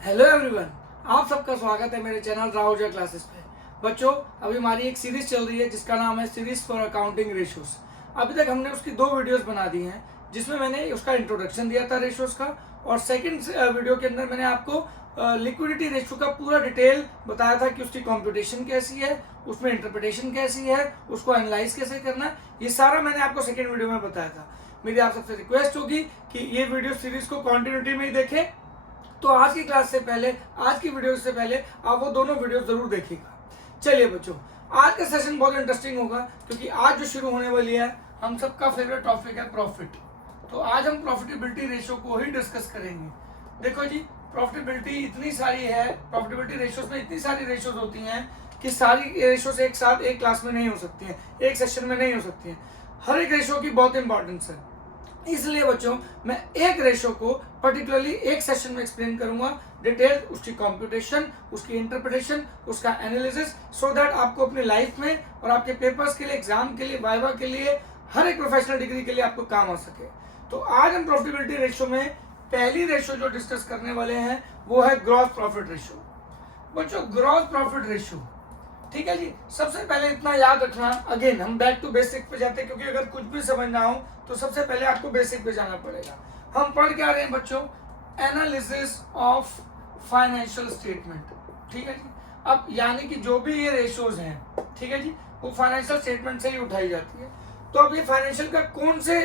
Hello everyone, आप सबका स्वागत है मेरे चैनल राहुल क्लासेस पे। बच्चों, अभी हमारी एक सीरीज चल रही है जिसका नाम है सीरीज फॉर अकाउंटिंग रेशियोज। अभी तक हमने उसकी 2 वीडियोस बना दी हैं जिसमें मैंने उसका इंट्रोडक्शन दिया था रेशियोज का, और सेकंड वीडियो के अंदर मैंने आपको लिक्विडिटी रेशियो का पूरा डिटेल बताया था कि उसकी कॉम्पिटिशन कैसी है, उसमें इंटरप्रिटेशन कैसी है, उसको एनालाइज कैसे करना है। ये सारा मैंने आपको सेकेंड वीडियो में बताया था। मेरी आप सबसे रिक्वेस्ट होगी कि ये वीडियो सीरीज को कॉन्टिन्यूटी में ही देखें। तो आज की क्लास से पहले, आज की वीडियो से पहले आप वो दोनों वीडियो जरूर देखिएगा। चलिए बच्चों, आज का सेशन बहुत इंटरेस्टिंग होगा क्योंकि आज जो शुरू होने वाली है, हम सबका फेवरेट टॉपिक है प्रॉफिट। तो आज हम प्रॉफिटेबिलिटी रेशियो को ही डिस्कस करेंगे। देखो जी, प्रॉफिटेबिलिटी इतनी सारी है, प्रॉफिटेबिलिटी रेशियोज में इतनी सारी रेशियोज होती हैं कि सारी रेशियोज एक साथ एक क्लास में नहीं हो सकती हैं, एक सेशन में नहीं हो सकती हैं। हर एक रेशियो की बहुत इंपॉर्टेंस है, इसलिए बच्चों मैं एक रेशियो को पर्टिकुलरली एक सेशन में एक्सप्लेन करूंगा, डिटेल उसकी कंप्यूटेशन, उसकी इंटरप्रिटेशन, उसका एनालिसिस, सो दैट आपको अपनी लाइफ में और आपके पेपर्स के लिए, एग्जाम के लिए, वाइवा के लिए, हर एक प्रोफेशनल डिग्री के लिए आपको काम आ सके। तो आज हम प्रॉफिटेबिलिटी रेशियो में पहली रेशियो जो डिस्कस करने वाले हैं वो है ग्रॉस प्रॉफिट रेशियो। बच्चों, ग्रॉस प्रॉफिट रेशियो, ठीक है जी। सबसे पहले इतना याद रखना, अगेन हम बैक टू बेसिक पे जाते हैं क्योंकि अगर कुछ भी समझना हो तो सबसे पहले आपको बेसिक पे जाना पड़ेगा। हम पढ़ क्या रहे हैं बच्चों? एनालिसिस ऑफ फाइनेंशियल स्टेटमेंट, ठीक है जी। अब यानी कि जो भी ये रेशियोज हैं, ठीक है जी, वो फाइनेंशियल स्टेटमेंट से ही उठाई जाती है। तो अब ये फाइनेंशियल का कौन से,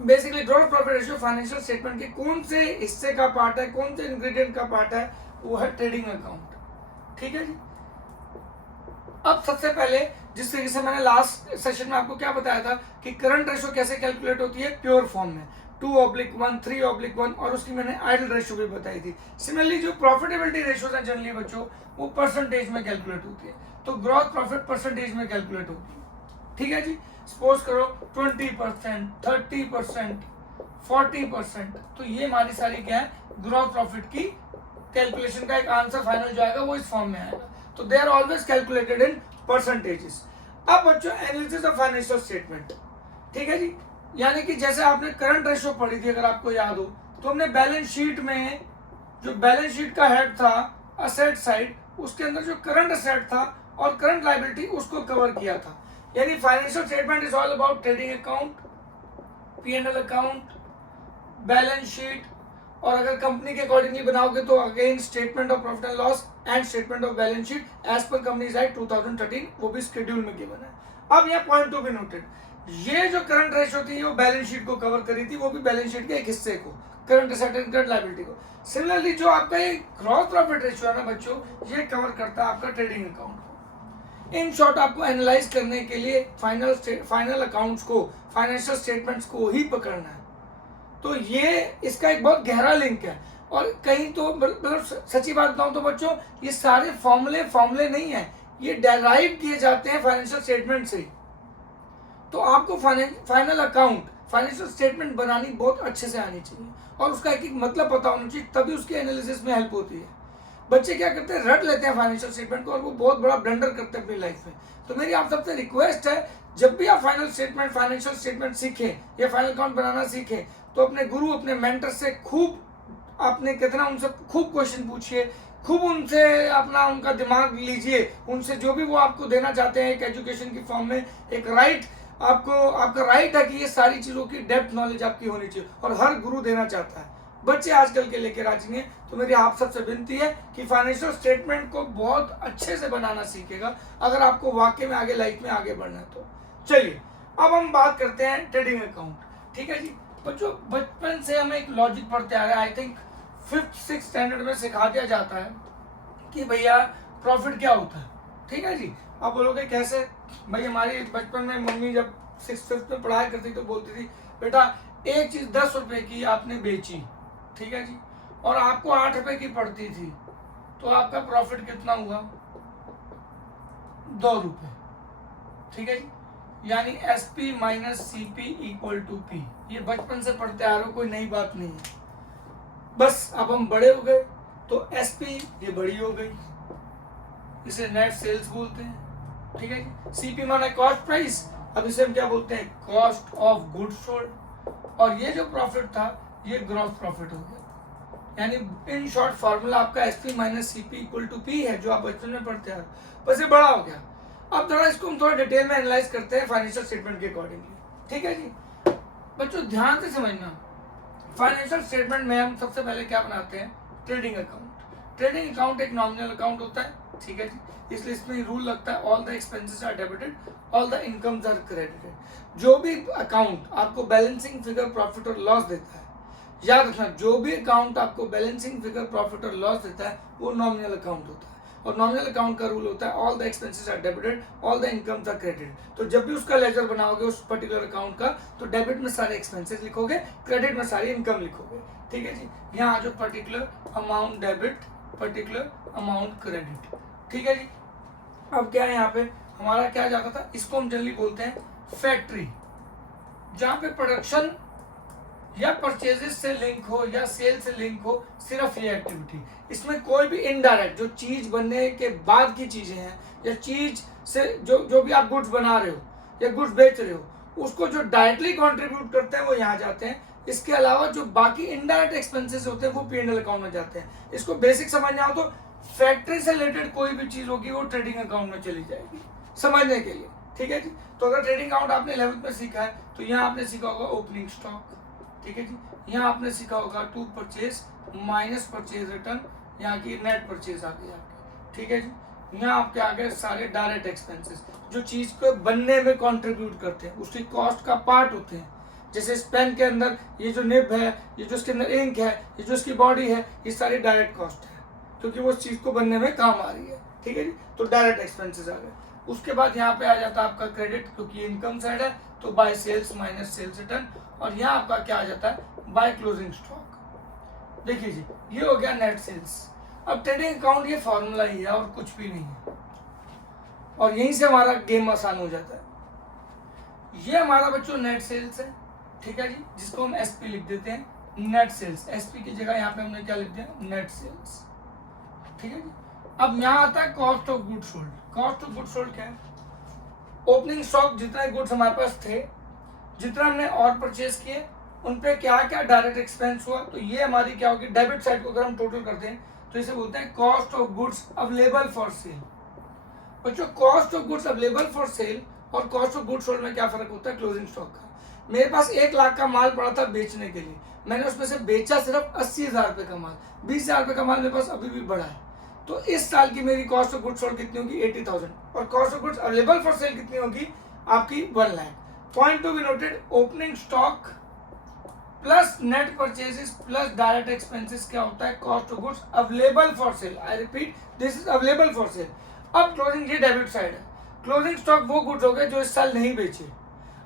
basically gross profit ratio financial statement के कौन से हिस्से का पार्ट है, कौन से इंग्रेडिएंट का पार्ट है? वो है ट्रेडिंग अकाउंट, ठीक है जी। अब सबसे पहले जिस तरीके से मैंने लास्ट सेशन में आपको क्या बताया था कि करंट रेशियो कैसे कैलकुलेट होती है प्योर फॉर्म में, 2/1, 3/1, और उसकी मैंने आइडल रेशियो भी बताई थी। सिमिलरली जो प्रॉफिटेबिलिटी रेशियोज हैं जनरली बच्चों, वो परसेंटेज में कैलकुलेट होती है। तो ग्रॉस प्रॉफिट परसेंटेज में कैलकुलेट होती है, ठीक है जी। सपोज करो 20%, 30%, 40%, तो ये हमारी सारी क्या है, ग्रॉस प्रॉफिट की कैलकुलेशन का एक आंसर फाइनल जो आएगा वो इस फॉर्म में आएगा। तो they are always calculated in percentages. अब बच्चों, एनालिसिस ऑफ फाइनेंशियल स्टेटमेंट, ठीक है जी। यानी कि जैसे आपने करंट रेशियो पढ़ी थी, अगर आपको याद हो, तो हमने बैलेंस शीट में जो बैलेंस शीट का हेड था असेट साइड, उसके अंदर जो करंट असेट था और करंट लायबिलिटी उसको कवर किया था। यानी financial statement is all about trading account, P&L account, balance sheet, और अगर कंपनी के अकॉर्डिंगली बनाओगे तो again statement of profit and loss and statement of balance sheet as per companies act 2013, वो भी शेड्यूल में गिवन है। अब यह पॉइंट टू बी नोटेड, ये जो करंट रेशियो थी वो बैलेंस शीट को कवर करी थी, वो भी बैलेंस शीट के एक हिस्से को, current asset and current liability को। सिमिलरली जो आपका ये ग्रॉस प्रॉफिट रेशियो है ना बच्चों, ये कवर करता है आपका ट्रेडिंग अकाउंट को। इन शॉर्ट, आपको एनालाइज करने के लिए फाइनल अकाउंट्स को, फाइनेंशियल स्टेटमेंट्स को ही पकड़ना है। तो ये इसका एक बहुत गहरा लिंक है। और कहीं तो मतलब सच्ची बात बताऊं तो बच्चों, ये सारे फॉर्मूले नहीं है, ये डेराइव किए जाते हैं फाइनेंशियल स्टेटमेंट से। तो आपको फाइनल अकाउंट, फाइनेंशियल स्टेटमेंट बनानी बहुत अच्छे से आनी चाहिए और उसका एक एक मतलब पता होना चाहिए, तभी उसकी एनालिसिस में हेल्प होती है। बच्चे क्या करते हैं, रट लेते हैं फाइनेंशियल स्टेटमेंट को और वो बहुत बड़ा ब्लंडर करते हैं अपनी लाइफ में। तो मेरी आप सबसे रिक्वेस्ट है, जब भी आप फाइनेंशियल स्टेटमेंट सीखें या फाइनल अकाउंट बनाना सीखें, तो अपने गुरु, अपने मेंटर से खूब आपने कितना उनसे खूब क्वेश्चन पूछिए, खूब उनसे अपना उनका दिमाग लीजिए, उनसे जो भी वो आपको देना चाहते हैं एक एजुकेशन की फॉर्म में, एक राइट आपको, आपका राइट है कि ये सारी चीज़ों की डेप्थ नॉलेज आपकी होनी चाहिए, और हर गुरु देना चाहता है। बच्चे आजकल के लेके राजी नहीं है। तो मेरी आप सबसे विनती है कि फाइनेंशियल स्टेटमेंट को बहुत अच्छे से बनाना सीखेगा अगर आपको वाकई में आगे लाइफ में आगे बढ़ना है तो। चलिए, अब हम बात करते हैं ट्रेडिंग अकाउंट, ठीक है जी। बच्चों, बचपन से हमें एक लॉजिक पढ़ते आ रहे हैं, आई थिंक 5th-6th स्टैंडर्ड में सिखा दिया जाता है कि भैया प्रॉफिट क्या होता है, ठीक है जी। आप बोलोगे कैसे? भाई हमारी बचपन में मम्मी जब 6th-5th में पढ़ाया करती तो बोलती थी, बेटा एक चीज 10 रुपए की आपने बेची, ठीक है जी, और आपको 8 रुपए की पड़ती थी, तो आपका प्रॉफिट कितना हुआ? 2 रुपए, ठीक है जी। यानी SP minus CP equal to P। ये बचपन से पढ़ते आ रहे हो, कोई नई बात नहीं है। बस अब हम बड़े हो गए तो SP ये बड़ी हो गई, इसे नेट सेल्स बोलते हैं, ठीक है जी। CP माना कॉस्ट प्राइस, अब इसे हम क्या बोलते हैं? Cost of goods sold. और ये जो प्रॉफिट था ये ग्रॉस प्रॉफिट हो गया। यानी इन शॉर्ट फार्मूला आपका SP minus CP equal to P है, जो आप बचपन में पढ़ते हैं, बस ये बड़ा हो गया। अब थोड़ा इसको हम थोड़ा डिटेल में एनालाइज करते हैं फाइनेंशियल स्टेटमेंट के अकॉर्डिंगली, ठीक है जी। बच्चों ध्यान से समझना, फाइनेंशियल स्टेटमेंट में हम सबसे पहले क्या बनाते हैं, ट्रेडिंग अकाउंट। ट्रेडिंग अकाउंट एक नॉमिनल अकाउंट होता है, ठीक है जी, इसलिए इसमें रूल लगता है all the expenses are debited, all the incomes are credited. जो भी अकाउंट आपको बैलेंसिंग फिगर प्रॉफिट और लॉस देता है, याद रखना, जो भी अकाउंट आपको बैलेंसिंग फिगर प्रॉफिट और लॉस देता है वो नॉमिनल अकाउंट होता है। और नॉमिनल अकाउंट का रूल होता है all the expenses are debited, all the incomes are credited. तो जब भी उसका लेजर बनाओगे उस पर्टिकुलर अकाउंट का, तो डेबिट में सारे एक्सपेंसेस लिखोगे, क्रेडिट में सारी इनकम लिखोगे, ठीक है जी। यहाँ जो particular amount debit, particular amount credit, ठीक है जी। अब क्या है, यहाँ पे हमारा क्या जाता था, इसको हम जनरली बोलते हैं फैक्ट्री, जहाँ पे प्रोडक्शन या परचेजेस से लिंक हो या सेल से लिंक हो, सिर्फ ये एक्टिविटी। इसमें कोई भी इनडायरेक्ट जो चीज बनने के बाद की चीजें हैं, या चीज से जो भी आप गुड्स बना रहे हो या गुड्स बेच रहे हो, उसको जो डायरेक्टली कंट्रीब्यूट करते हैं वो यहाँ जाते हैं। इसके अलावा जो बाकी इनडायरेक्ट एक्सपेंसेस होते हैं वो P&L अकाउंट में जाते हैं। इसको बेसिक समझना हो तो फैक्ट्री से रिलेटेड कोई भी चीज होगी वो ट्रेडिंग अकाउंट में चली जाएगी, समझने के लिए, ठीक है जी। तो अगर ट्रेडिंग अकाउंट आपने 11th में सीखा है, तो यहाँ आपने सीखा होगा ओपनिंग स्टॉक, ठीक है जी। यहाँ आपने सीखा होगा to purchase minus purchase return, यहाँ की नेट परचेज आ गई आपकी, ठीक है जी। यहाँ आपके आ गए सारे डायरेक्ट एक्सपेंसेस, जो चीज को बनने में कंट्रीब्यूट करते हैं, उसकी कॉस्ट का पार्ट होते हैं। जैसे इस पेन के अंदर ये जो निब है, ये जो इसके अंदर इंक है, ये जो इसकी बॉडी है, ये सारी डायरेक्ट कॉस्ट है, क्योंकि वो चीज को बनने में काम आ रही है, ठीक है जी। तो डायरेक्ट एक्सपेंसेस आ गए। उसके बाद यहाँ पे आ जाता है आपका क्रेडिट, क्योंकि इनकम साइड है, तो by sales minus sales return. और यहाँ आपका क्या आ जाता है, बाय क्लोजिंग स्टॉक। देखिए जी, ये हो गया नेट सेल्स। अब ट्रेडिंग अकाउंट ये फॉर्मूला ही है और कुछ भी नहीं है, और यहीं से हमारा गेम आसान हो जाता है। ये हमारा बच्चों नेट सेल्स है, ठीक है जी, जिसको हम SP लिख देते हैं, नेट सेल्स। SP की जगह यहाँ पे हमने क्या लिख दिया, नेट सेल्स, ठीक है जी। अब यहाँ आता है cost of good sold. Cost of good sold क्या है, ओपनिंग स्टॉक, जितने गुड्स हमारे पास थे, जितना हमने और परचेज किए, उन पे क्या क्या डायरेक्ट एक्सपेंस हुआ, तो ये हमारी क्या होगी, डेबिट साइड को अगर हम टोटल करते हैं तो इसे बोलते हैं cost of goods available for sale. बच्चों cost of goods available for sale और कॉस्ट ऑफ गुड्स सोल्ड में क्या फर्क होता है, क्लोजिंग स्टॉक का। मेरे पास 1 लाख का माल पड़ा था बेचने के लिए, मैंने उसमें से बेचा सिर्फ 80,000 रुपए का माल, 20,000 रुपए का माल मेरे पास अभी भी बड़ा है। तो इस साल की मेरी कॉस्ट ऑफ गुड्स सोल्ड कितनी होगी, 80,000, और cost of goods available for cell कितनी होगी आपकी, 1 lakh. Point to be noted, opening stock plus net purchases plus direct expenses क्या होता है, cost of goods available for cell. I repeat, this is available for cell. अब closing, ये debit side है। Closing stock वो गुड्स हो गए जो इस साल नहीं बेचे।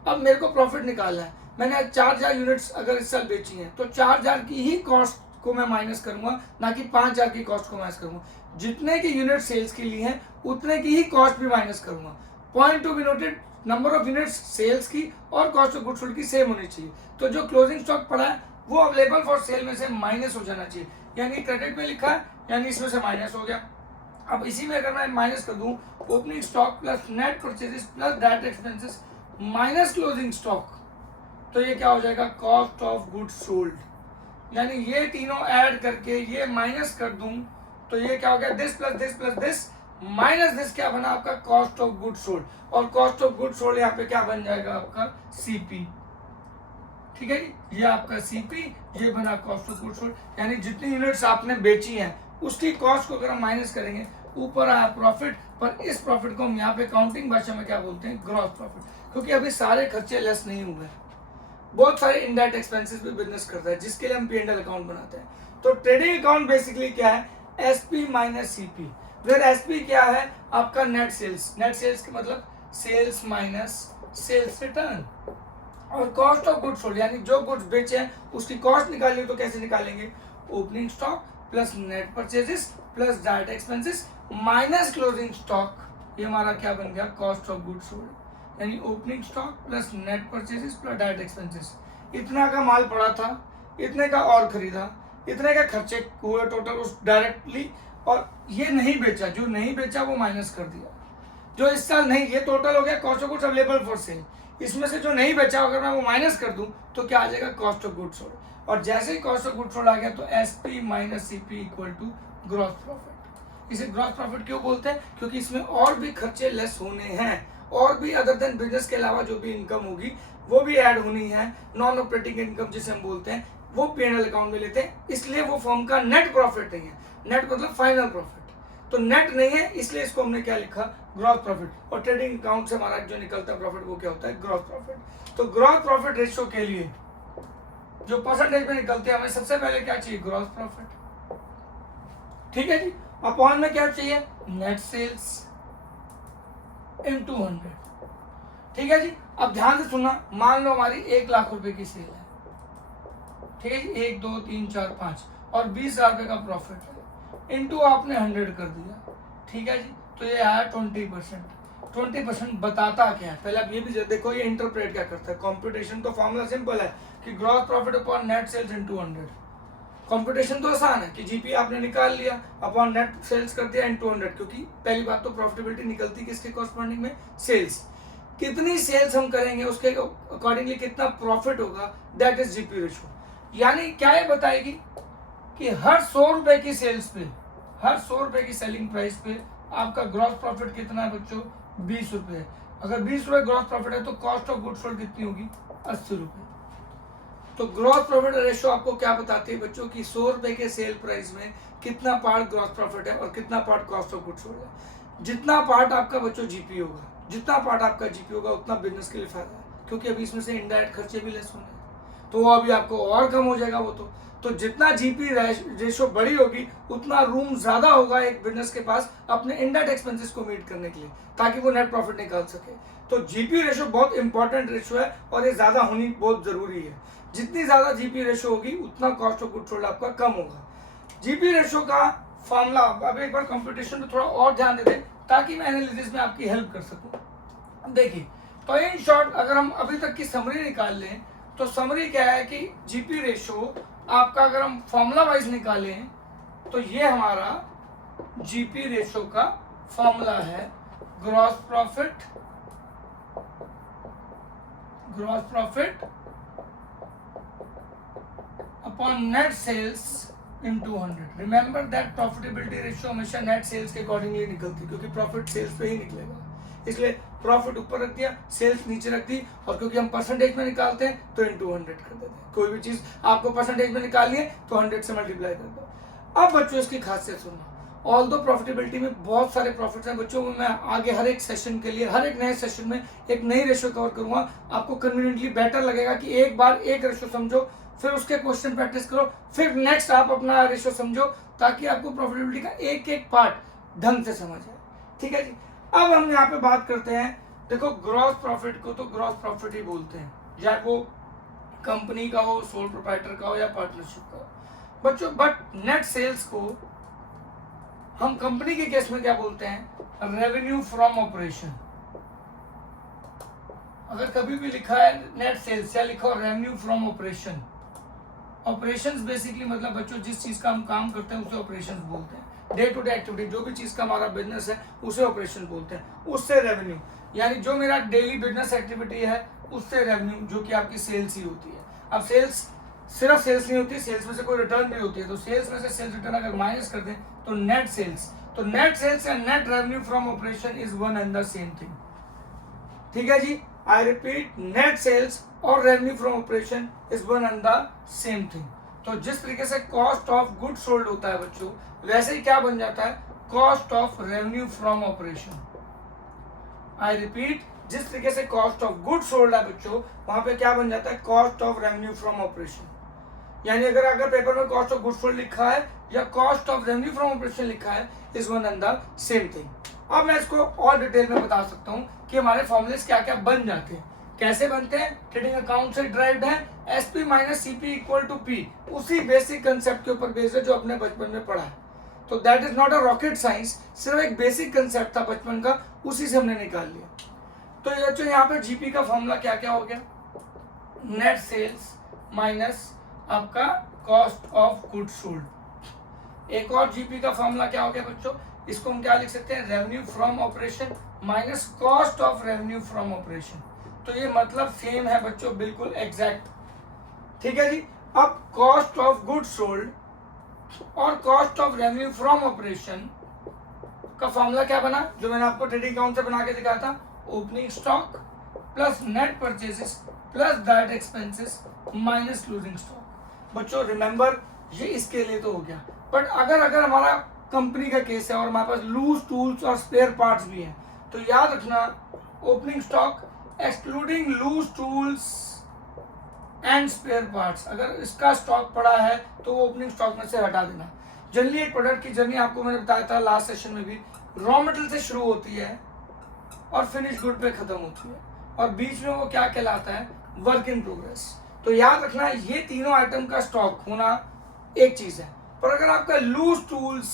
अब मेरे को प्रॉफिट निकालना है, मैंने 4,000 यूनिट्स अगर इस साल बेची हैं, तो 4,000 की ही कॉस्ट को मैं माइनस करूंगा, ना कि 5,000 की कॉस्ट को माइनस करूंगा। जितने की यूनिट सेल्स के लिए हैं उतने की ही कॉस्ट भी माइनस करूंगा। Point to be noted, number of units sales की और कॉस्ट ऑफ गुड्स सोल्ड की सेम होनी चाहिए। तो जो क्लोजिंग स्टॉक पड़ा है वो अवेलेबल फॉर सेल में से माइनस हो जाना चाहिए, यानी क्रेडिट में लिखा है, यानी इसमें से माइनस हो गया। अब इसी में अगर मैं माइनस कर दूं, opening stock plus net purchases plus direct expenses minus closing stock, तो ये क्या हो जाएगा, कॉस्ट ऑफ गुड्स सोल्ड। यानी ये तीनों ऐड करके ये माइनस कर दूं, तो ये क्या हो गया, this plus this plus this minus this, क्या बना आपका, कॉस्ट ऑफ गुड्स सोल्ड। और कॉस्ट ऑफ गुड्स सोल्ड यहाँ पे क्या बन जाएगा आपका, CP, ठीक है जी। ये आपका CP, ये बना कॉस्ट ऑफ गुड्स सोल्ड। यानी जितनी यूनिट्स आपने बेची हैं उसकी कॉस्ट को अगर हम माइनस करेंगे, ऊपर आया प्रॉफिट, पर इस प्रॉफिट को हम यहाँ पे काउंटिंग भाषा में क्या बोलते हैं, ग्रॉस प्रॉफिट, क्योंकि अभी सारे खर्चे लेस नहीं हुए। बहुत सारे इनडायरेक्ट एक्सपेंसेस भी बिजनेस करता है, जिसके लिए हम P&L अकाउंट बनाते हैं। तो ट्रेडिंग अकाउंट बेसिकली क्या है, SP माइनस CP, फिर SP क्या है आपका, नेट सेल्स। नेट सेल्स का मतलब सेल्स माइनस सेल्स रिटर्न। और कॉस्ट ऑफ गुड्स सोल्ड, यानी जो गुड्स बेचे हैं उसकी कॉस्ट निकालिए, तो कैसे निकालेंगे, opening stock plus net purchases plus direct expenses minus closing stock, ये हमारा क्या बन गया, कॉस्ट ऑफ गुड्स सोल्ड। यानी opening stock plus net purchases plus direct expenses. इतना का माल पड़ा था, इतने का और खरीदा, इतने का खर्चे हुए टोटल उस डायरेक्टली, और ये नहीं बेचा, जो नहीं बेचा वो माइनस कर दिया। जो इस साल नहीं, ये टोटल हो गया cost of goods available for cell. इसमें से जो नहीं बेचा अगर मैं वो माइनस कर दूं, तो क्या आ जाएगा, कॉस्ट ऑफ गुड्स सोल्ड। और जैसे ही कॉस्ट ऑफ गुड सोल्ड आ गया तो SP minus CP equal to gross profit. इसे ग्रॉस प्रॉफिट क्यों बोलते हैं? क्योंकि इसमें और भी खर्चे लेस होने हैं, और भी अदर देन बिजनेस के अलावा जो भी इनकम होगी वो भी ऐड होनी है। नॉन ऑपरेटिंग इनकम जिसे हम बोलते हैं वो P&L अकाउंट में लेते हैं, इसलिए वो फर्म का नेट प्रॉफिट नहीं है। नेट मतलब फाइनल प्रॉफिट, तो नेट नहीं है, इसलिए इसको हमने क्या लिखा? Gross profit. और ट्रेडिंग अकाउंट से हमारा जो निकलता है प्रॉफिट वो क्या होता है? Gross profit. तो ग्रॉस प्रॉफिट रेशियो के लिए जो परसेंटेज में निकलते हैं हमें सबसे पहले क्या चाहिए? Gross profit. ठीक है जी। अपॉन में क्या चाहिए? Net sales into 100। ठीक है जी। अब ध्यान से सुनना, मान लो हमारी 1 लाख रुपए की सेल है, ठीक है जी, 1 2 3 4 5 और 20,000 रुपए का प्रॉफिट है, इनटू आपने 100 कर दिया। ठीक है जी। तो ये आया 20%। 20% बताता क्या है? पहले आप ये भी देखो ये इंटरप्रेट क्या करता है। कंप्यूटेशन तो फॉर्मूला सिंपल है कि gross profit upon net sales into 100। Computation तो आसान है कि जीपी आपने निकाल लिया अपॉन नेट सेल्स कर दिया इनटू 100, क्योंकि पहली बात तो प्रॉफिटेबिलिटी निकलती किसके कॉरस्पॉन्डिंग में? सेल्स। कितनी सेल्स हम करेंगे उसके अकॉर्डिंगली कितना प्रॉफिट होगा, दैट इज जीपी रेशियो। यानी क्या ये बताएगी कि हर 100 रुपए की सेल्स पे, हर 100 रुपए की सेलिंग प्राइस पे आपका ग्रॉस प्रॉफिट कितना है बच्चों? 20 रुपए। अगर 20 रुपए ग्रॉस प्रॉफिट है तो कॉस्ट ऑफ गुड्स सोल्ड कितनी होगी? 80 रुपए। तो ग्रॉस प्रॉफिट रेशियो आपको क्या बताती है बच्चों की 100 रुपए के सेल प्राइस में कितना पार्ट ग्रॉस प्रॉफिट है और कितना part cost of goods sold है। जितना पार्ट आपका बच्चों जीपी होगा, जितना पार्ट आपका जीपी होगा उतना बिजनेस के लिए फायदा है, क्योंकि अभी इसमें से इनडायरेक्ट खर्चे भी लेस होने हैं, तो वो अभी आपको और कम हो जाएगा वो तो जितना जीपी रेशियो बड़ी होगी उतना रूम ज्यादा होगा एक बिजनेस के पास अपने इनडायरेक्ट एक्सपेंसेस को मीट करने के लिए, ताकि वो नेट प्रॉफिट निकाल सके। तो जीपी रेशियो बहुत इंपॉर्टेंट रेशियो है और ये ज्यादा होनी बहुत जरूरी है। जितनी ज्यादा जीपी रेशियो होगी उतना कॉस्ट ऑफ गुड्स सोल्ड आपका कम होगा। जीपी रेशियो का फॉर्मूला अब एक बार कंप्यूटेशन पे थोड़ा और ध्यान दे दें ताकि मैं एनालिसिस में आपकी हेल्प कर सकूं। देखिए, तो इन शॉर्ट अगर हम अभी तक की समरी निकाल लें तो समरी क्या है कि जीपी रेशियो आपका अगर हम फॉर्मूला वाइज निकालें तो ये हमारा जीपी रेशियो का फॉर्मूला है gross profit upon net sales into 100। Remember that profitability ratio हमेशा नेट सेल्स के अकॉर्डिंगली निकलती है, क्योंकि प्रॉफिट सेल्स पे ही निकलेगा, इसलिए प्रॉफिट ऊपर रख दिया, सेल्स नीचे रख दी, और क्योंकि हम परसेंटेज में निकालते हैं तो इनटू 100 कर देते हैं। कोई भी चीज आपको परसेंटेज में निकालनी है तो 100 से मल्टीप्लाई कर दो। अब बच्चों इसकी खासियत सुनना, ऑल्दो प्रॉफिटेबिलिटी में बहुत सारे प्रॉफिट्स हैं बच्चों, मैं आगे हर एक सेशन के लिए हर एक नए सेशन में एक नई रेशियो कवर करूंगा। आपको कन्वीनियंटली बेटर लगेगा कि एक बार एक रेशियो समझो, फिर उसके क्वेश्चन प्रैक्टिस करो, फिर नेक्स्ट आप अपना रेशियो समझो, ताकि आपको प्रॉफिटेबिलिटी का एक एक पार्ट ढंग से समझ आए। ठीक है जी। अब हम यहाँ पे बात करते हैं, देखो ग्रॉस प्रॉफिट को तो ग्रॉस प्रॉफिट ही बोलते हैं, चाहे वो कंपनी का हो, सोल प्रोप्राइटर का हो या पार्टनरशिप का हो बच्चों। बट नेट सेल्स को हम कंपनी के केस में क्या बोलते हैं? Revenue from operation. अगर कभी भी लिखा है नेट सेल्स या लिखा हो revenue from operation, operations basically मतलब बच्चों जिस चीज का हम काम करते हैं उसे ऑपरेशंस बोलते हैं। डे टू डे एक्टिविटी जो भी चीज का हमारा बिजनेस है उसे ऑपरेशन बोलते हैं, उससे रेवेन्यू, यानी जो मेरा डेली बिजनेस एक्टिविटी है उससे रेवेन्यू, जो कि आपकी सेल्स ही होती है। अब सेल्स सिर्फ सेल्स नहीं होती, सेल्स में से कोई रिटर्न भी होती है, तो सेल्स में से सेल्स रिटर्न अगर माइनस कर दें तो नेट सेल्स, तो net sales and net revenue from operation is one and the same thing. ठीक है जी, आई रिपीट, नेट सेल्स और revenue from operation is one and the same thing. तो जिस तरीके से कॉस्ट ऑफ गुड सोल्ड होता है बच्चों, वैसे ही क्या बन जाता है? Cost of revenue from operation. I repeat, जिस तरीके से कॉस्ट ऑफ गुड सोल्ड है बच्चों, वहां पे क्या बन जाता है? Cost of revenue from operation. यानी अगर पेपर में कॉस्ट ऑफ गुड सोल्ड लिखा है या cost of revenue from operation लिखा है, is one and the same thing. अब मैं इसको और डिटेल में बता सकता हूँ कि हमारे फॉर्मूलेस क्या क्या बन जाते हैं, कैसे बनते हैं। ट्रेडिंग अकाउंट से ड्राइव्ड है, SP minus CP equal to P, उसी बेसिक कंसेप्ट के ऊपर बेस्ड है जो अपने बचपन में पढ़ा है। तो that is not a rocket science, सिर्फ एक बेसिक कंसेप्ट था बचपन का, उसी से हमने निकाल लिया। तो ये बच्चों यहाँ पे जीपी का फॉर्मूला क्या क्या हो गया? नेट सेल्स माइनस आपका कॉस्ट ऑफ गुड सोल्ड। एक और जीपी का फॉर्मूला क्या हो गया बच्चों? इसको हम क्या लिख सकते हैं? Revenue from operation minus cost of revenue from operation. तो ये मतलब सेम है बच्चों, बिल्कुल एग्जैक्ट। ठीक है जी। अब कॉस्ट ऑफ गुड सोल्ड और cost of revenue from operation का फॉर्मूला क्या बना, जो मैंने आपको ट्रेडिंग अकाउंट से बना के दिखाया था, opening stock plus net purchases plus direct expenses minus closing stock. बच्चों रिमेंबर, ये इसके लिए तो हो गया, बट अगर हमारा कंपनी का केस है और हमारे पास लूज टूल्स और स्पेयर पार्ट्स भी हैं, तो याद रखना opening stock excluding loose tools and spare parts, अगर इसका स्टॉक पड़ा है तो वो ओपनिंग स्टॉक में से हटा देना। जनरली एक प्रोडक्ट की जर्नी आपको मैंने बताया था लास्ट सेशन में भी, रॉ मटेरियल से शुरू होती है और फिनिश गुड पे खत्म होती है, और बीच में वो क्या कहलाता है, वर्क इन प्रोग्रेस। तो याद रखना ये तीनों आइटम का स्टॉक होना एक चीज है, पर अगर आपका लूज टूल्स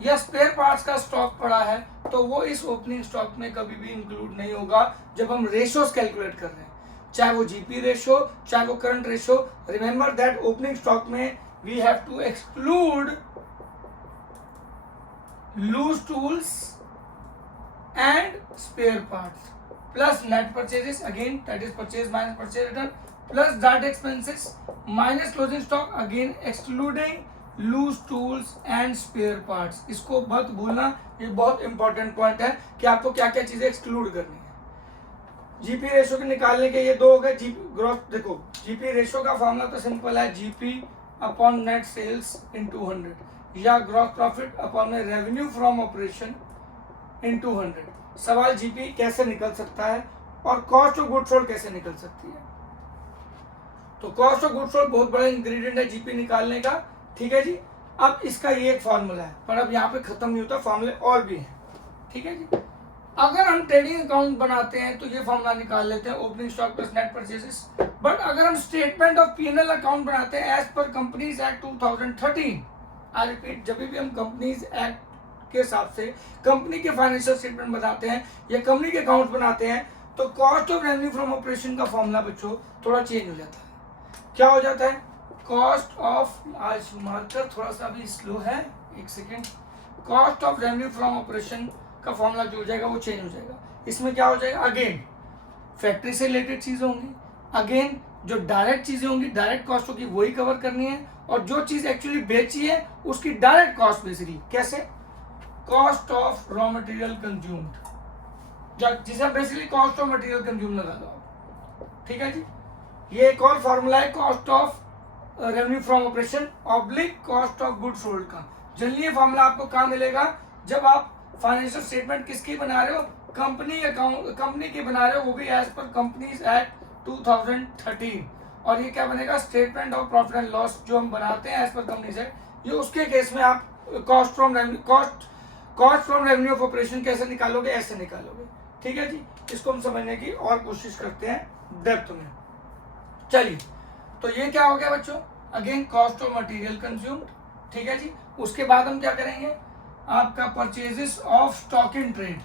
या स्पेयर पार्ट्स का स्टॉक पड़ा है तो वो इस ओपनिंग स्टॉक में कभी भी इंक्लूड नहीं होगा जब हम रेशियोज कैलकुलेट कर रहे हैं, चाहे वो जीपी रेशियो चाहे वो current ratio. Remember that opening stock में we have to exclude loose tools and spare parts plus net purchases, again that is purchase minus purchase return, plus direct expenses minus closing stock, again excluding loose tools and spare parts। इसको मत भूलना, ये बहुत important point है कि आपको क्या क्या चीजें एक्सक्लूड करनी है। जीपी रेशियो के निकालने के ये दो हो गए। जीपी ग्रोथ, देखो जीपी रेशियो का फॉर्मूला तो सिंपल है, GP upon net sales into 100 या gross profit upon revenue from operation in 200। सवाल जीपी कैसे निकल सकता है और कॉस्ट ऑफ गुड सोल्ड कैसे निकल सकती है। तो कॉस्ट ऑफ गुड सोल्ड बहुत बड़ा इंग्रेडिएंट है जीपी निकालने का, ठीक है जी। अब इसका ये एक फार्मूला है, पर अब यहाँ पे खत्म नहीं होता, फार्मूले और भी हैं, ठीक है जी। अगर हम ट्रेडिंग अकाउंट बनाते हैं तो ये फार्मूला निकाल लेते हैं, opening stock plus net purchases. But अगर हम स्टेटमेंट ऑफ पीएनएल अकाउंट बनाते हैं as per companies act 2013, I repeat, जब भी हम कंपनीज एक्ट के हिसाब से कंपनी के फाइनेंशियल स्टेटमेंट बनाते हैं या कंपनी के अकाउंट बनाते हैं, तो cost of revenue from operation का फॉर्मूला बच्चों थोड़ा चेंज हो जाता है। क्या हो जाता है, कॉस्ट ऑफ, आज मार्कर थोड़ा सा भी स्लो है, एक second, cost of revenue from operation का फॉर्मूला जो हो जाएगा वो चेंज हो जाएगा। इसमें क्या हो जाएगा, अगेन फैक्ट्री से रिलेटेड चीजें होंगी, अगेन जो डायरेक्ट चीजें होंगी, डायरेक्ट कॉस्ट होगी वही कवर करनी है, और जो चीज एक्चुअली बेची है उसकी डायरेक्ट कॉस्ट बेसिकली कैसे, cost of raw material consumed, जिसे हम basically cost of material consume लगा दो, ठीक है जी। ये एक और फॉर्मूला है cost of revenue from operation oblique cost of good sold का। जनरली ये फॉर्मूला आपको कहाँ मिलेगा, जब आप फाइनेंशियल स्टेटमेंट किसकी बना रहे हो, कंपनी अकाउंट, कंपनी की बना रहे हो, वो भी एज पर कंपनीज एक्ट 2013। और ये क्या बनेगा, statement of profit and loss जो हम बनाते हैं एज पर कंपनीज एक्ट, ये उसके केस में आप cost from revenue of operation कैसे निकालोगे, ऐसे निकालोगे, ठीक है जी। इसको हम समझने की और कोशिश करते हैं डेप्थ में। चलिए, तो ये क्या हो गया बच्चों, again cost of material consumed, ठीक है जी। उसके बाद हम क्या करेंगे, आपका purchases of stock in trade.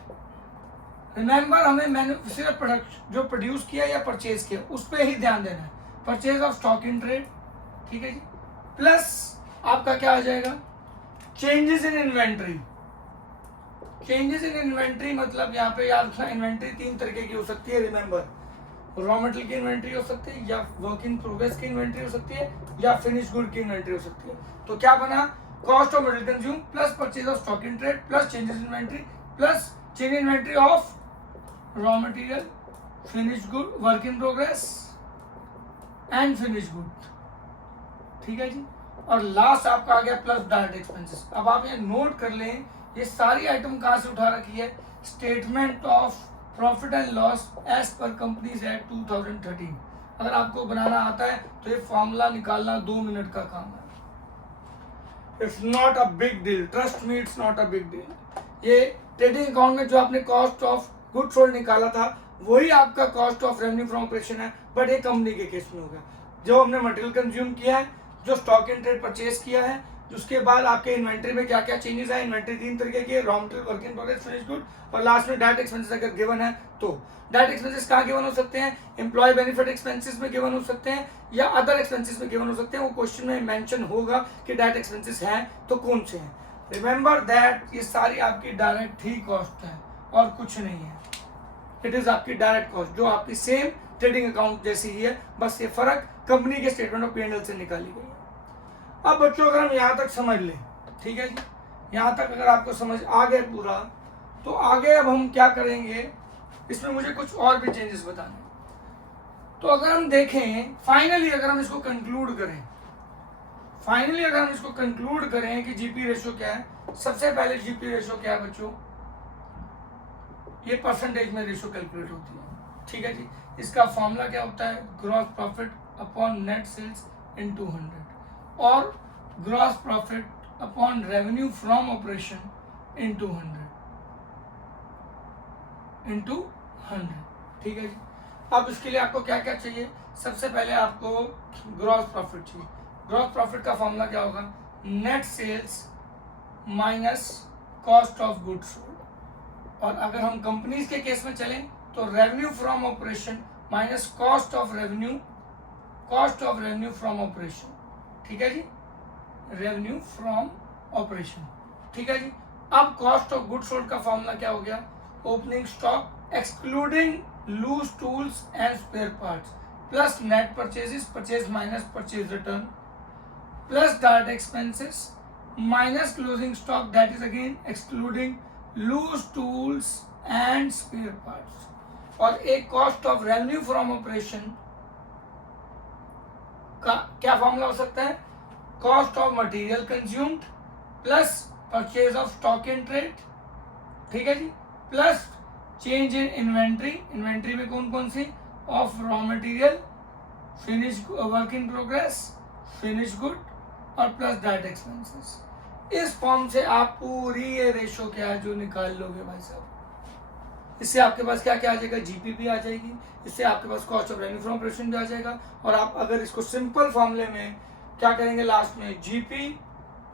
Remember हमें सिर्फ प्रोडक्ट जो प्रोड्यूस किया या परचेज किया उस पर ही ध्यान देना है, purchase of stock in trade, ठीक है जी। प्लस आपका क्या आ जाएगा, changes in inventory. Changes in inventory मतलब यहाँ पे याद रखना, इन्वेंट्री तीन तरीके की हो सकती है, रिमेंबर, रॉ मटेरियल की इन्वेंट्री हो सकती है, या वर्क इन प्रोग्रेस की इन्वेंट्री हो सकती है, या फिनिश गुड की इन्वेंट्री हो सकती है। तो क्या बना, cost of material consume plus purchase of stock in trade plus changes in inventory plus change inventory of raw material, finish good, work in progress and finish good, ठीक है जी। और लास्ट आपका आ गया प्लस डायरेक्ट एक्सपेंसेस। अब आप ये note कर लें, ये सारी आइटम कहाँ से उठा रखी है, statement of profit and loss as per companies act 2013। अगर आपको बनाना आता है तो ये फॉर्मूला निकालना 2 मिनट का काम है, it's not a big deal, trust me it's not a big deal. ये ट्रेडिंग अकाउंट में जो आपने कॉस्ट ऑफ गुड सोल्ड निकाला था वही आपका cost of revenue from operation है, बट ये कंपनी के केस में होगा। जो हमने मटेरियल कंज्यूम किया है, जो स्टॉक इन ट्रेड परचेज किया है, उसके बाद आपके इन्वेंट्री में क्या क्या चेंजेस है, इन्वेंट्री तीन तरीके की, raw material, work in progress, finish good, और लास्ट में डायरेक्ट एक्सपेंसेस अगर गिवन है तो डायरेक्ट एक्सपेंसेस कहाँ गिवन हो सकते हैं, एम्प्लॉय बेनिफिट एक्सपेंसेस में गिवन हो सकते हैं या अदर एक्सपेंसेस में गिवन हो सकते हैं। वो क्वेश्चन में मेंशन होगा कि डायरेक्ट एक्सपेंसेस हैं तो कौन से हैं। रिमेंबर दैट ये सारी आपकी डायरेक्ट ही कॉस्ट है और कुछ नहीं है, इट इज आपकी डायरेक्ट कॉस्ट जो आपकी सेम ट्रेडिंग अकाउंट जैसी ही है, बस ये फर्क कंपनी के स्टेटमेंट ऑफ P&L से निकाली गई है। अब बच्चों अगर हम यहाँ तक समझ लें, ठीक है जी, यहाँ तक अगर आपको समझ आ गया पूरा, तो आगे अब हम क्या करेंगे, इसमें मुझे कुछ और भी चेंजेस बताने। तो अगर हम देखें फाइनली, अगर हम इसको कंक्लूड करें कि जीपी रेशियो क्या है, सबसे पहले जीपी रेशियो क्या है बच्चों, ये परसेंटेज में रेशियो कैलकुलेट होती है, ठीक है जी। इसका फॉर्मूला क्या होता है, gross profit upon net sales into 100 और gross profit upon revenue from operation into 100, ठीक है जी। अब इसके लिए आपको क्या क्या चाहिए, सबसे पहले आपको ग्रॉस प्रॉफिट चाहिए। ग्रॉस प्रॉफिट का फॉर्मूला क्या होगा, net sales minus cost of goods sold, और अगर हम कंपनीज के केस में चलें तो revenue from operation minus cost of revenue from operation, ठीक है जी, रेवेन्यू फ्रॉम ऑपरेशन, ठीक है जी। अब कॉस्ट ऑफ गुड्स सोल्ड का फॉर्मूला क्या हो गया, opening stock excluding loose tools and spare parts plus net purchases, purchase minus purchase return, plus direct expenses minus closing stock that is again excluding loose tools and spare parts, और एक cost of revenue from operation का क्या formula हो सकता है, cost of material consumed plus purchase of stock in trade, ठीक है जी, प्लस चेंज इन इन्वेंट्री में कौन कौन सी, of raw material, finish work in progress, finish good, और प्लस डायरेक्ट एक्सपेंसेस। इस फॉर्म से आप पूरी ये रेशो क्या है जो निकाल लोगे भाई साहब। इससे आपके पास क्या क्या आ जाएगा, जीपी भी आ जाएगी, इससे आपके पास cost of revenue from operation भी आ जाएगा, और आप अगर इसको सिंपल फॉर्मूले में क्या करेंगे, लास्ट में GP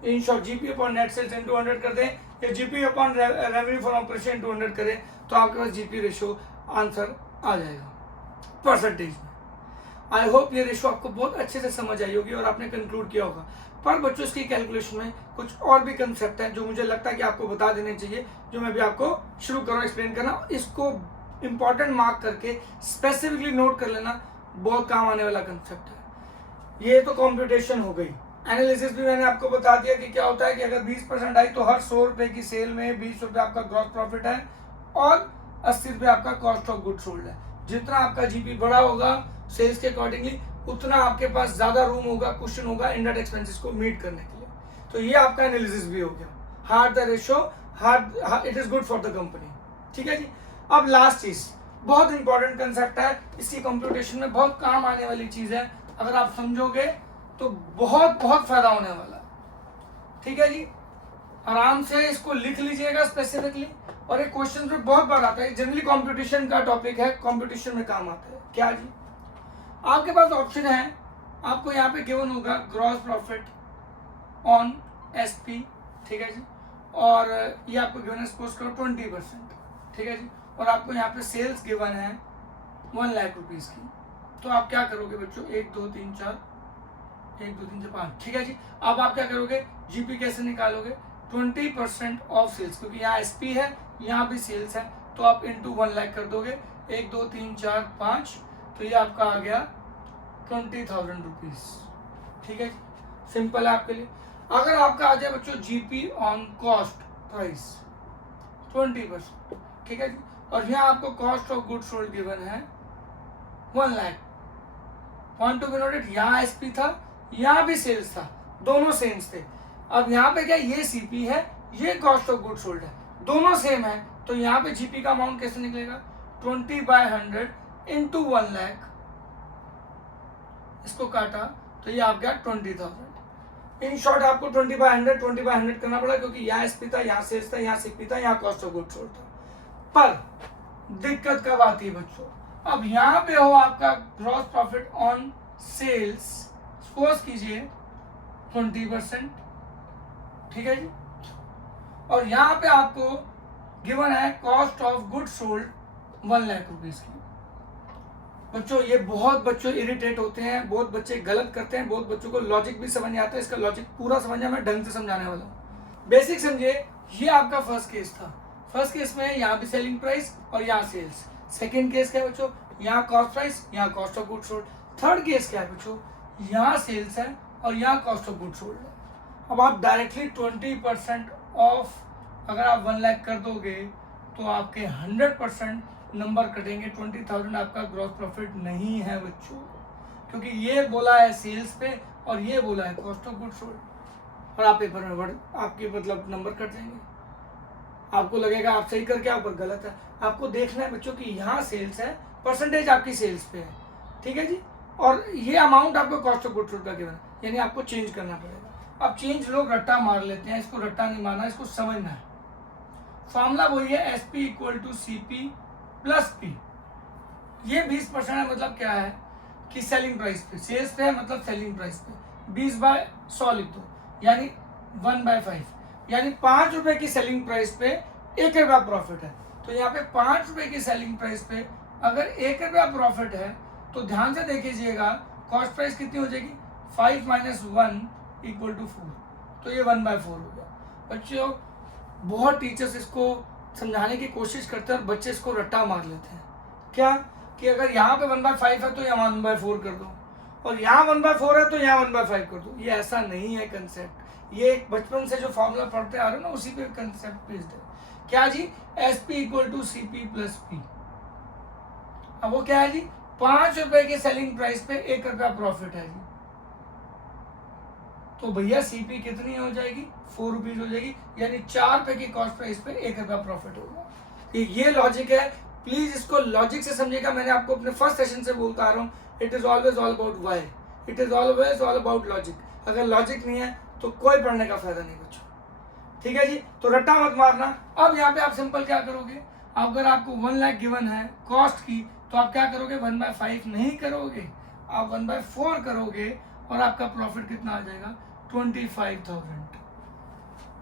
in short GP upon net sales into 100 कर दें, या GP upon revenue from operation into 100 करें, तो आपके पास जीपी रेशो आंसर आ जाएगा परसेंटेज में। आई होप ये रेशो आपको बहुत अच्छे से समझ आई होगी और आपने कंक्लूड किया होगा। पर बच्चों इसकी कैलकुलेशन में कुछ और भी कंसेप्ट है जो मुझे लगता है कि आपको बता देने चाहिए, जो मैं भी आपको शुरू कर रहा हूँ एक्सप्लेन करना। इसको इंपॉर्टेंट मार्क करके स्पेसिफिकली नोट कर लेना, बहुत काम आने वाला कंसेप्ट है। ये तो कॉम्पिटिशन हो गई। एनालिसिस भी मैंने आपको बता दिया कि क्या होता है कि अगर 20% आई तो हर 100 रुपए की सेल में 20 रुपए आपका ग्रॉस प्रॉफिट है और 80 रुपए आपका कॉस्ट ऑफ गुड सोल्ड है। जितना आपका जीपी बड़ा होगा सेल्स के अकॉर्डिंगली, उतना आपके पास ज्यादा रूम होगा, क्वेश्चन होगा इनडायरेक्ट एक्सपेंसेस को मीट करने के लिए। तो ये आपका एनालिसिस भी हो गया, hard the ratio, hard it is good for the company, ठीक है जी। अब लास्ट चीज बहुत इंपॉर्टेंट कंसेप्ट है, इसकी कंप्यूटेशन में बहुत काम आने वाली चीज है, अगर आप समझोगे तो बहुत बहुत फायदा होने वाला है, ठीक है जी। आराम से इसको लिख लीजिएगा स्पेसिफिकली, और एक क्वेश्चन में बहुत बार आता है, जनरली कंप्यूटेशन का टॉपिक है, कंप्यूटेशन में काम आता है। क्या जी, आपके पास ऑप्शन है, आपको यहाँ पे गिवन होगा ग्रॉस प्रॉफिट ऑन एसपी, ठीक है जी, और ये आपको गिवन है सपोज करो 20%, ठीक है जी, और आपको यहाँ पे सेल्स गिवन है 1 लाख रुपीज की। तो आप क्या करोगे बच्चों, 1 2 3 4 5, ठीक है जी। अब आप क्या करोगे, जीपी कैसे निकालोगे, 20% ऑफ सेल्स, क्योंकि यहाँ एसपी है यहाँ भी सेल्स है, तो आप इंटू 1 लाख कर दोगे, 1 2 3 4 5, तो ये आपका आ गया 20,000 रुपीज, ठीक है जी, सिंपल है आपके लिए। अगर आपका आ जाए बच्चों जीपी ऑन कॉस्ट प्राइस 20%, ठीक है जी, और यहाँ आपको cost of good sold given है 1 lakh, point to be noted, यहाँ एसपी था यहाँ भी सेल्स था, दोनों सेम थे। अब यहाँ पे क्या, ये सीपी है ये कॉस्ट ऑफ गुड सोल्ड है, दोनों सेम है, तो यहाँ पे जीपी का अमाउंट कैसे निकलेगा, 20/100 इंटू 1 लाख, इसको काटा तो ये आप गया 20,000। इन शॉर्ट आपको 20/100 करना पड़ा, क्योंकि यहाँ एसपी था यहाँ सेल्स था यहाँ सीपी था यहाँ कॉस्ट ऑफ गुड सोल्ड था। पर दिक्कत कब आती है बच्चों, अब यहाँ पे हो आपका gross profit on sales, suppose कीजिए 20%, ठीक है जी, और यहाँ पे आपको गिवन है cost of good sold 1 lakh rupees की। बच्चों ये बहुत बच्चों इरिटेट होते हैं, बहुत बच्चे गलत करते हैं, बहुत बच्चों को लॉजिक भी समझ नहीं आता है। इसका लॉजिक पूरा समझना मैं ढंग से समझाने वाला हूँ। बेसिक समझिए, ये आपका फर्स्ट केस था, फर्स्ट केस में यहाँ भी सेलिंग प्राइस और यहाँ सेल्स। सेकेंड केस क्या है बच्चों, यहाँ कॉस्ट प्राइस, यहाँ cost of good sold. Third case क्या है बच्चों, यहाँ सेल्स है और यहाँ कॉस्ट ऑफ गुड सोल्ड है। अब आप डायरेक्टली 20% ऑफ अगर आप 1 लाख कर दोगे तो आपके 100% नंबर कटेंगे, 20,000 आपका ग्रॉस प्रॉफिट नहीं है बच्चों, क्योंकि ये बोला है सेल्स पे और ये बोला है कॉस्ट ऑफ गुड सोल्ड। और आप पेपर में आपके मतलब नंबर कट जाएंगे, आपको लगेगा आप सही करके आप गलत है। आपको देखना है बच्चों कि यहाँ सेल्स है, परसेंटेज आपकी सेल्स पे है, ठीक है जी, और ये अमाउंट आपको कॉस्ट ऑफ गुड सोल्ड का गिवन है, यानी आपको चेंज करना पड़ेगा। अब चेंज लोग रट्टा मार लेते हैं, इसको रट्टा नहीं मारना, इसको समझना है। फॉर्मूला वही है SP = CP + P। ये 20% है, मतलब क्या है कि सेलिंग प्राइस पे, सेल्स पे है मतलब सेलिंग प्राइस पे 20/100 लिख दो, यानी 1/5, यानी 5 रुपए की सेलिंग प्राइस पे 1 रुपया प्रॉफिट है। तो यहाँ पे 5 रुपए की सेलिंग प्राइस पे अगर 1 रुपया प्रॉफिट है तो ध्यान से देखिएगा कॉस्ट प्राइस कितनी हो जाएगी, 5 - 1 = 4, तो ये 1/4 हो गया। बच्चों बहुत टीचर्स इसको समझाने की कोशिश करते हैं और बच्चे इसको रट्टा मार लेते हैं, क्या कि अगर यहाँ पे 1/5 है तो यहाँ 1/4 कर दो, और यहाँ 1/4 है तो यहाँ 1/5 कर दो। ये ऐसा नहीं है कंसेप्ट, ये एक बचपन से जो फॉर्मूला पढ़ते आ रहे हो ना उसी पे कंसेप्ट बेस्ड है। क्या जी, SP = CP + P। अब वो क्या है जी, 5 रुपए की सेलिंग प्राइस पे 1 रुपया प्रॉफिट है जी, तो भैया CP कितनी हो जाएगी, 4 रुपीज हो जाएगी, यानी 4 रुपए की कॉस्ट प्राइस पे 1 रुपया प्रॉफिट होगा। ये लॉजिक है, प्लीज इसको लॉजिक से समझिएगा। मैंने आपको अपने फर्स्ट सेशन से बोलता आ रहा हूँ, it is always all about why, it is always all about logic. अगर लॉजिक नहीं है तो कोई पढ़ने का फायदा नहीं बच्चों, ठीक है जी। तो रट्टा मत मारना। अब यहाँ पे आप सिंपल क्या करोगे, अगर आपको 1 लाख गिवन है कॉस्ट की, तो आप क्या करोगे, 1/5 नहीं करोगे, आप 1/4 करोगे, और आपका प्रॉफिट कितना आ जाएगा, 25,000।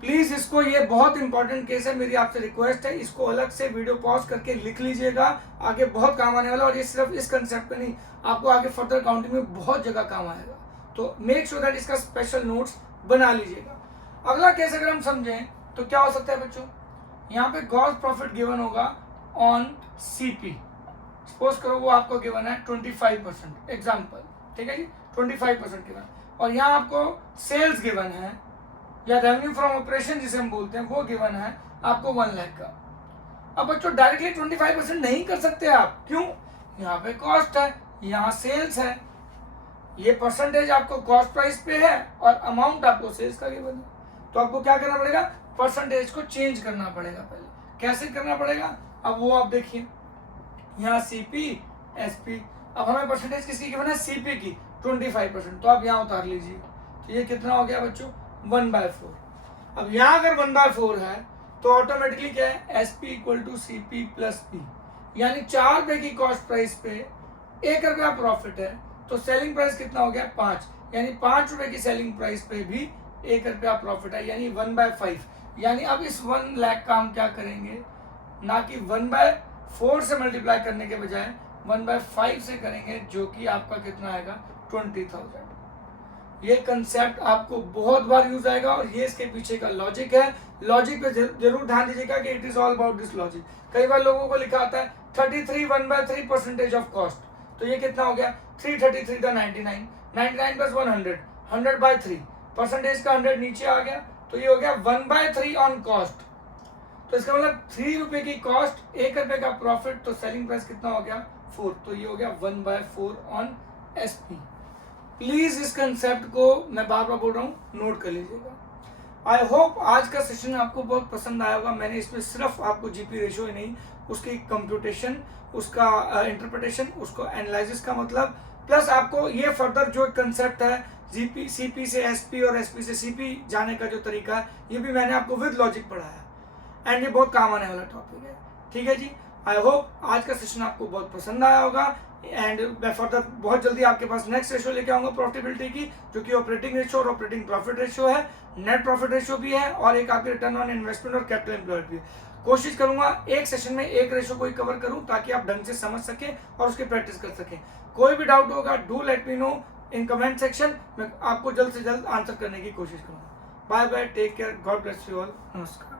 प्लीज इसको, ये बहुत इंपॉर्टेंट केस है, मेरी आपसे रिक्वेस्ट है, इसको अलग से वीडियो पॉज करके लिख लीजिएगा, आगे बहुत काम आने वाला। और ये सिर्फ इस कंसेप्ट पे नहीं, आपको आगे फर्दर काउंटिंग में बहुत जगह काम आएगा, तो मेक श्योर दैट इसका स्पेशल नोट्स बना लीजिएगा। अगला केस अगर हम समझें तो क्या हो सकता है बच्चों, यहाँ पे ग्रॉस प्रॉफिट गिवन होगा ऑन CP, सपोज करो वो आपको गिवन है 25%, एग्जाम्पल, ठीक है जी, 25% गिवन, और यहाँ आपको सेल्स गिवन है या रेवेन्यू फ्रॉम ऑपरेशन जिसे हम बोलते हैं वो गिवन है आपको 1 लाख का। अब बच्चों डायरेक्टली 25% नहीं कर सकते आप, क्यों, यहाँ पे कॉस्ट है, यहाँ सेल्स है, ये परसेंटेज आपको कॉस्ट प्राइस पे है और अमाउंट आपको सेल्स का गिवन है। तो आपको क्या करना पड़ेगा, परसेंटेज को चेंज करना पड़ेगा। पहले कैसे करना पड़ेगा, अब वो आप देखिए, यहाँ CP SP, अब हमें परसेंटेज किसकी गिवन है, CP की 25%, तो आप यहाँ उतार लीजिए, तो ये कितना हो गया बच्चों, 1/4। अब यहाँ अगर 1/4 है तो ऑटोमेटिकली क्या है, SP = CP + P, यानी 4 रुपए की कॉस्ट प्राइस पे 1 रुपया प्रॉफिट है, तो सेलिंग प्राइस कितना हो गया, 5, यानी 5 रुपए की सेलिंग प्राइस पे भी 1 रुपया प्रॉफिट है, यानी 1/5। यानी अब इस 1 लाख का हम क्या करेंगे, ना कि 1/4 से मल्टीप्लाई करने के बजाय 1/5 से करेंगे, जो कि आपका कितना आएगा, 20,000। ये कंसेप्ट आपको बहुत बार यूज आएगा और ये इसके पीछे का लॉजिक है। लॉजिक पे जरूर ध्यान दीजिएगा कि it is all about this logic. कई बार लोगों को लिखा आता है 33 1/3% ऑफ कॉस्ट, तो ये कितना हो गया, 333 का 99, 99 + 100, 100/3, परसेंटेज का 100 नीचे आ गया, तो ये हो गया 1/3 ऑन कॉस्ट। तो इसका मतलब 3 रुपए की कॉस्ट, 1 रुपए का प्रॉफिट, तो सेलिंग प्राइस कितना हो गया, 4, तो ये हो गया 1/4 ऑन SP। प्लीज इस कंसेप्ट को मैं बार बार बोल रहा हूँ, नोट कर लीजिएगा। आई होप आज का सेशन आपको बहुत पसंद आया होगा। मैंने इसमें सिर्फ आपको GP रेशियो ही नहीं, उसकी कंप्यूटेशन, उसका इंटरप्रिटेशन, उसको एनालिसिस का मतलब, प्लस आपको ये फर्दर जो कंसेप्ट है CP से SP और SP से CP जाने का जो तरीका है, ये भी मैंने आपको विद लॉजिक पढ़ाया, एंड ये बहुत काम आने वाला टॉपिक है, ठीक है जी। आई होप आज का सेशन आपको बहुत पसंद आया होगा, एंड मैं फर्दर बहुत जल्दी आपके पास नेक्स्ट रेशियो लेके आऊंगा प्रॉफिटेबिलिटी की, जो कि ऑपरेटिंग रेशियो और ऑपरेटिंग प्रॉफिट रेशियो है, नेट प्रॉफिट रेशियो भी है, और एक आपके रिटर्न ऑन इन्वेस्टमेंट और कैपिटल एम्प्लॉयड भी है। कोशिश करूंगा एक सेशन में एक रेशियो को ही कवर करूं, ताकि आप ढंग से समझ सकें और उसकी प्रैक्टिस कर सकें। कोई भी डाउट होगा, do let me know in comment section, मैं आपको जल्द से जल्द आंसर करने की कोशिश करूंगा। Bye bye, take care, God bless you all, नमस्कार।